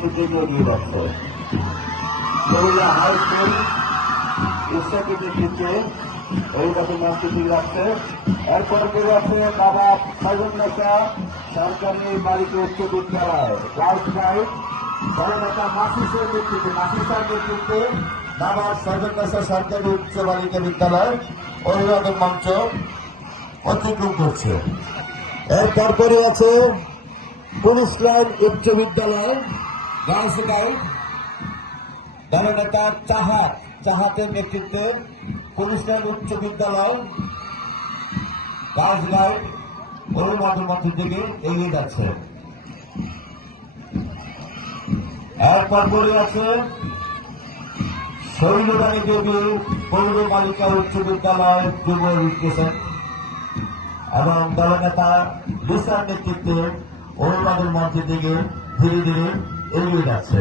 মন্ত্রী থেকে এগিয়ে যাচ্ছে। কুমিল্লা হাই স্কুল ইসলামী নেতৃত্বে এই নতুন মন্ত্রী ঠিক রাখছে। এরপর করে আছে নবাব সাইদুন্নেসা সরকারি বালিকা উচ্চ বিদ্যালয় গার্লস গাইড দলনেতা মাসিসের নেতৃত্বে নবাব সাইদুন্নেসা সরকারি উচ্চ বালিকা বিদ্যালয় অভিবাদন মঞ্চ অতিক্রম করছে। এরপর করে আছে পুলিশ লাইন উচ্চ বিদ্যালয় গার্লস গাইড দলনেতা চাহাতের নেতৃত্বে পুলিশ লাইন উচ্চ বিদ্যালয় গার্লস গাইড অভিবাদন মঞ্চ থেকে এগিয়ে যাচ্ছে। এরপর করে আছে শৈলরানী দেবী পৌর বালিকা উচ্চ বিদ্যালয় যুব স্টেশন এবং দলনেতা লিসার নেতৃত্বে অভিবাদন মঞ্চ থেকে ধীরে ধীরে এগিয়ে যাচ্ছে।